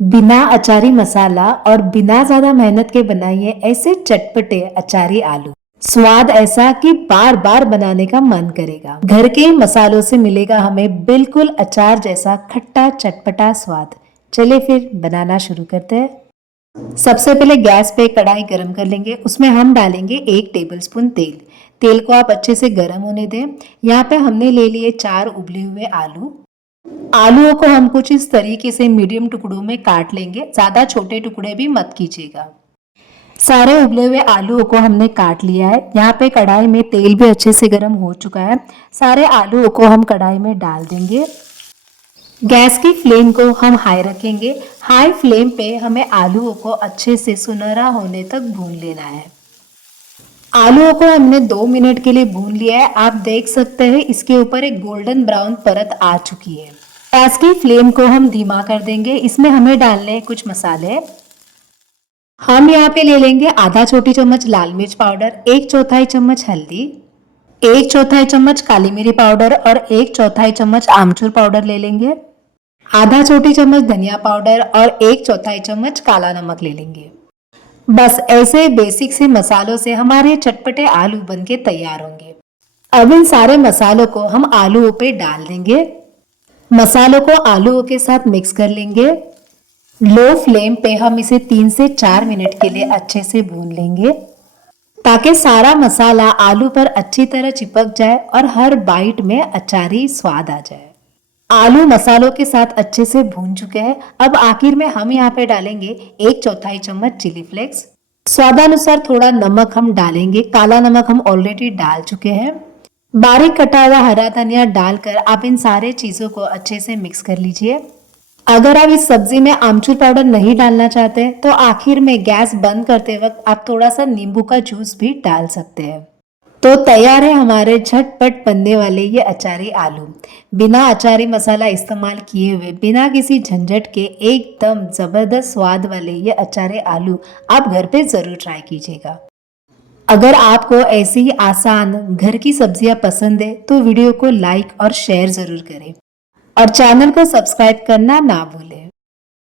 बिना अचारी मसाला और बिना ज्यादा मेहनत के बनाइए ऐसे चटपटे अचारी आलू। स्वाद ऐसा कि बार बार बनाने का मन करेगा। घर के मसालों से मिलेगा हमें बिल्कुल अचार जैसा खट्टा चटपटा स्वाद। चलिए फिर बनाना शुरू करते हैं। सबसे पहले गैस पे कढ़ाई गरम कर लेंगे। उसमें हम डालेंगे 1 टेबलस्पून तेल। तेल को आप अच्छे से गरम होने दें। यहाँ पे हमने ले लिए 4 उबले हुए आलू। आलूओं को हम कुछ इस तरीके से मीडियम टुकड़ों में काट लेंगे, ज्यादा छोटे टुकड़े भी मत कीजिएगा। सारे उबले हुए आलूओं को हमने काट लिया है। यहाँ पे कढ़ाई में तेल भी अच्छे से गर्म हो चुका है। सारे आलूओं को हम कढ़ाई में डाल देंगे। गैस की फ्लेम को हम हाई रखेंगे। हाई फ्लेम पे हमें आलूओं को अच्छे से सुनहरा होने तक भून लेना है। आलूओं को हमने 2 मिनट के लिए भून लिया है। आप देख सकते हैं इसके ऊपर एक गोल्डन ब्राउन परत आ चुकी है। गैस की फ्लेम को हम धीमा कर देंगे। इसमें हमें डालने हैं कुछ मसाले। हम यहाँ पे ले लेंगे आधा छोटी चम्मच लाल मिर्च पाउडर, 1/4 चम्मच हल्दी, 1/4 चम्मच काली मिरी पाउडर और 1/4 चम्मच आमचूर पाउडर ले लेंगे। आधा छोटी चम्मच धनिया पाउडर और 1/4 चम्मच काला नमक ले लेंगे। बस ऐसे बेसिक से मसालों से हमारे चटपटे आलू बनके तैयार होंगे। अब इन सारे मसालों को हम आलूओं पे डाल देंगे। मसालों को आलूओं के साथ मिक्स कर लेंगे। लो फ्लेम पे हम इसे 3 से 4 मिनट के लिए अच्छे से भून लेंगे ताकि सारा मसाला आलू पर अच्छी तरह चिपक जाए और हर बाइट में अचारी स्वाद आ जाए। आलू मसालों के साथ अच्छे से भून चुके हैं। अब आखिर में हम यहाँ पे डालेंगे 1/4 चम्मच चिली फ्लेक्स। स्वादानुसार थोड़ा नमक हम डालेंगे। काला नमक हम ऑलरेडी डाल चुके हैं। बारीक कटा हुआ हरा धनिया डालकर आप इन सारे चीजों को अच्छे से मिक्स कर लीजिए। अगर आप इस सब्जी में आमचूर पाउडर नहीं डालना चाहते तो आखिर में गैस बंद करते वक्त आप थोड़ा सा नींबू का जूस भी डाल सकते हैं। तो तैयार है हमारे झटपट बनने वाले ये अचारी आलू। बिना अचारी मसाला इस्तेमाल किए हुए, बिना किसी झंझट के एकदम जबरदस्त स्वाद वाले ये अचारी आलू आप घर पे जरूर ट्राई कीजिएगा। अगर आपको ऐसी आसान घर की सब्जियां पसंद है तो वीडियो को लाइक और शेयर जरूर करें और चैनल को सब्सक्राइब करना ना भूलें।